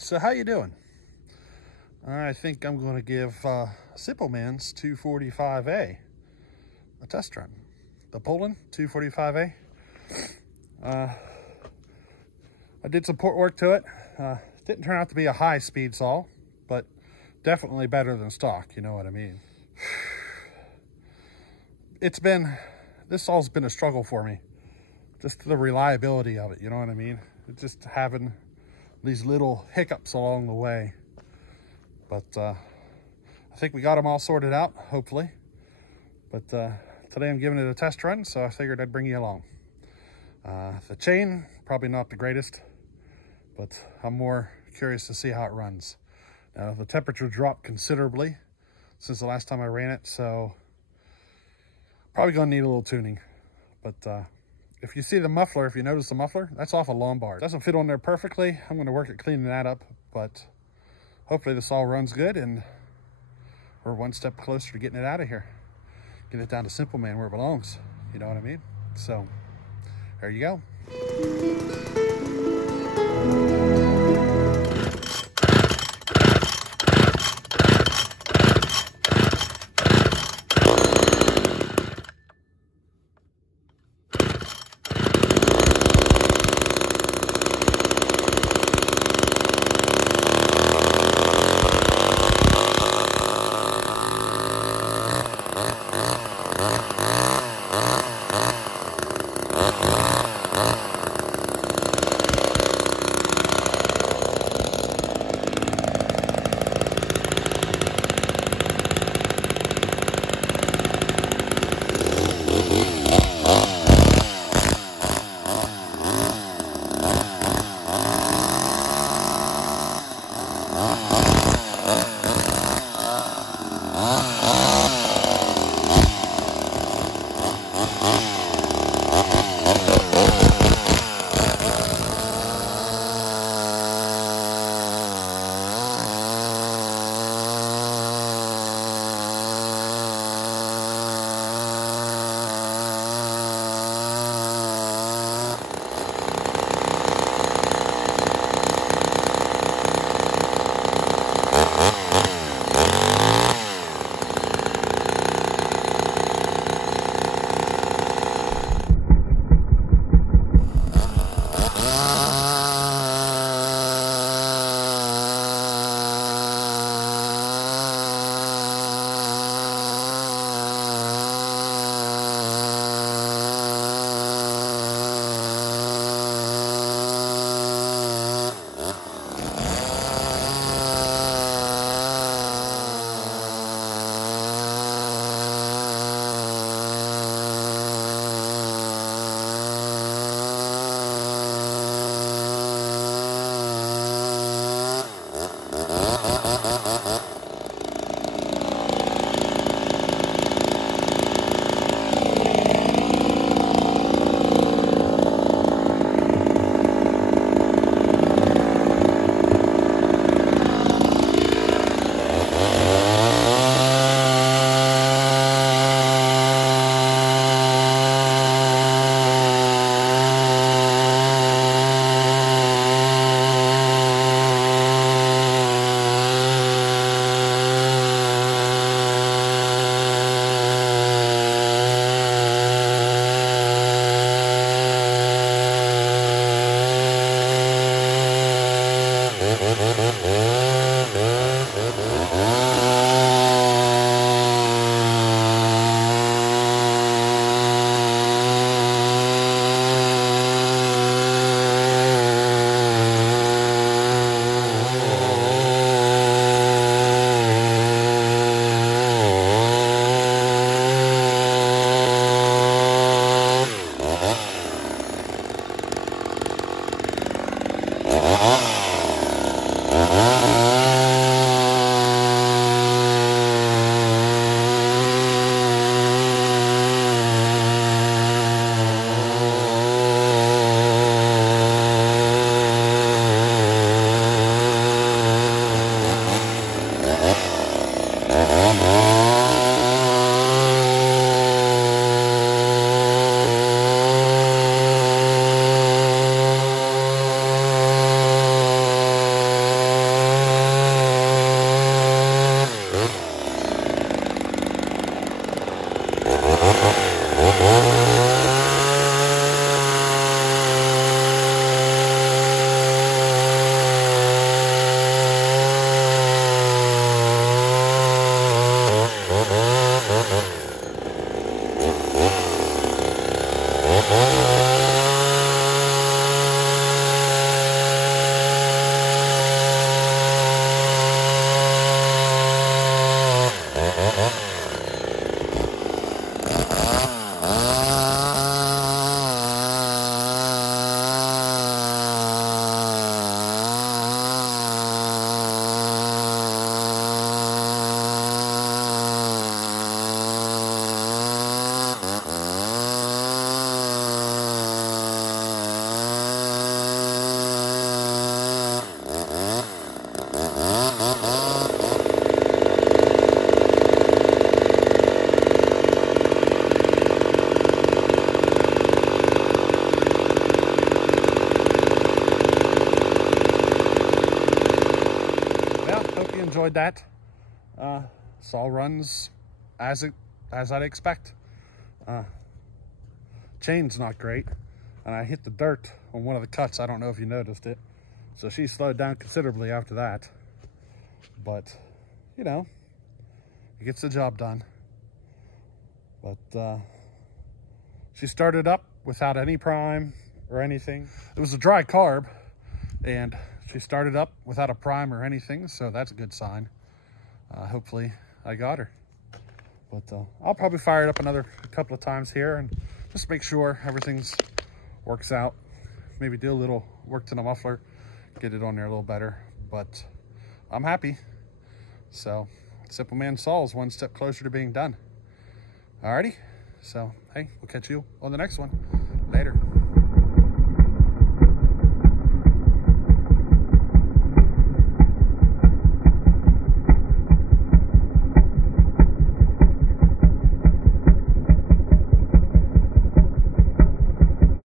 So how you doing? I think I'm going to give Poulan's 245a a test run. The Poulan 245a. I did some port work to it. Didn't turn out to be a high speed saw, but definitely better than stock, you know what I mean. This saw's been a struggle for me. Just the reliability of it, you know what I mean? It's just having these little hiccups along the way. But I think we got them all sorted out, hopefully. But today I'm giving it a test run, so I figured I'd bring you along. The chain, probably not the greatest, but I'm more curious to see how it runs. Now, the temperature dropped considerably since the last time I ran it, so probably gonna need a little tuning. But if you see the muffler, if you notice the muffler, that's off a Lombard. It doesn't fit on there perfectly. I'm gonna work at cleaning that up, but hopefully this all runs good and we're one step closer to getting it out of here. Get it down to Simple Man where it belongs. You know what I mean? So there you go. enjoyed that. Saw runs as I'd expect. Chain's not great, and I hit the dirt on one of the cuts. I don't know if you noticed it. So she slowed down considerably after that. But, you know, it gets the job done. But she started up without any prime or anything. It was a dry carb, and she started up without a prime or anything, so that's a good sign. Hopefully I got her. But I'll probably fire it up another couple of times here and just make sure everything's works out. Maybe do a little work to the muffler, get it on there a little better. But I'm happy. So Simple Man Saws one step closer to being done. Alrighty. So hey, we'll catch you on the next one. Later.